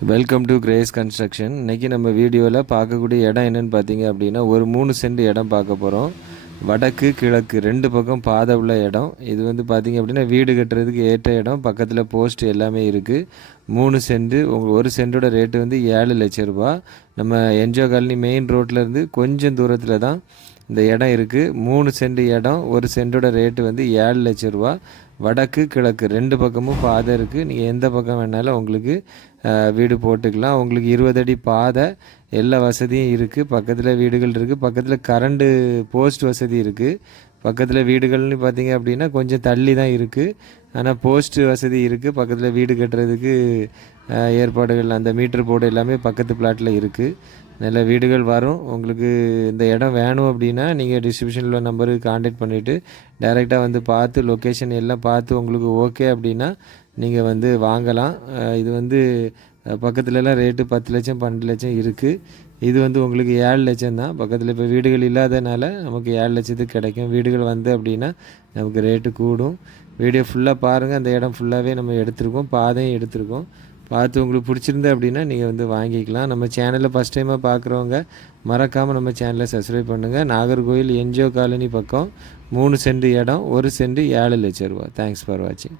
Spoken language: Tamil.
வெல்கம் டு கிரேஸ் கன்ஸ்ட்ரக்ஷன் இன்றைக்கி நம்ம வீடியோவில் பார்க்கக்கூடிய இடம் என்னென்னு பார்த்தீங்க அப்படின்னா ஒரு மூணு சென்ட் இடம் பார்க்க போகிறோம் வடக்கு கிழக்கு ரெண்டு பக்கம் பாதை உள்ள இடம். இது வந்து பார்த்தீங்க அப்படின்னா வீடு கட்டுறதுக்கு ஏற்ற இடம். பக்கத்தில் போஸ்ட் எல்லாமே இருக்குது மூணு சென்ட் உங்கள் ஒரு சென்ட்டோட ரேட்டு வந்து ஏழு லட்ச ரூபா நம்ம என்ஜோ காலனி மெயின் ரோட்டில் இருந்து கொஞ்சம் தூரத்தில் தான் இந்த இடம் இருக்குது மூணு சென்ட் இடம் ஒரு சென்ட்டோட ரேட்டு வந்து ஏழு லட்ச ரூபா. வடக்கு கிழக்கு ரெண்டு பக்கமும் பாதை இருக்குது நீங்கள் எந்த பக்கம் வேணாலும் உங்களுக்கு வீடு போட்டுக்கலாம். உங்களுக்கு இருபது அடி பாதை எல்லா வசதியும் இருக்குது பக்கத்தில் வீடுகள் இருக்குது பக்கத்தில் கரண்டு போஸ்ட் வசதி இருக்குது பக்கத்தில் வீடுகள்னு பார்த்தீங்க அப்படின்னா கொஞ்சம் தள்ளி தான் இருக்குது ஆனால் போஸ்ட் வசதி இருக்குது பக்கத்தில் வீடு கட்டுறதுக்கு ஏற்பாடுகள் அந்த மீட்டர் போர்டு எல்லாமே பக்கத்து பிளாட்டில் இருக்குது நல்ல வீடுகள் வரும். உங்களுக்கு இந்த இடம் வேணும் அப்படின்னா நீங்கள் டிஸ்கிரிப்ஷனில் நம்பருக்கு காண்டாக்ட் பண்ணிவிட்டு டைரெக்டாக வந்து பார்த்து லொக்கேஷன் எல்லாம் பார்த்து உங்களுக்கு ஓகே அப்படின்னா நீங்கள் வந்து வாங்கலாம். இது வந்து பக்கத்துலலாம் ரேட்டு பத்து லட்சம் பன்னெண்டு லட்சம் இருக்குது இது வந்து உங்களுக்கு ஏழு லட்சம் தான். பக்கத்தில் இப்போ வீடுகள் இல்லாதனால நமக்கு ஏழு லட்சத்துக்கு கிடைக்கும். வீடுகள் வந்து அப்படின்னா நமக்கு ரேட்டு கூடும். வீடியோ ஃபுல்லாக பாருங்கள் அந்த இடம் ஃபுல்லாகவே நம்ம எடுத்திருக்கோம். பாதையும் எடுத்திருக்கோம். பார்த்து உங்களுக்கு பிடிச்சிருந்தா அப்படின்னா நீங்கள் வந்து வாங்கிக்கலாம். நம்ம சேனலில் ஃபஸ்ட் டைமாக பார்க்குறவங்க மறக்காமல் நம்ம சேனலை சப்ஸ்கிரைப் பண்ணுங்கள் நாகர்கோவில் என்ஜிஓ காலனி பக்கம் மூணு சென்ட் இடம் ஒரு சென்ட் ஏழு லட்சம் ரூபா தேங்க்ஸ் ஃபார் வாட்சிங்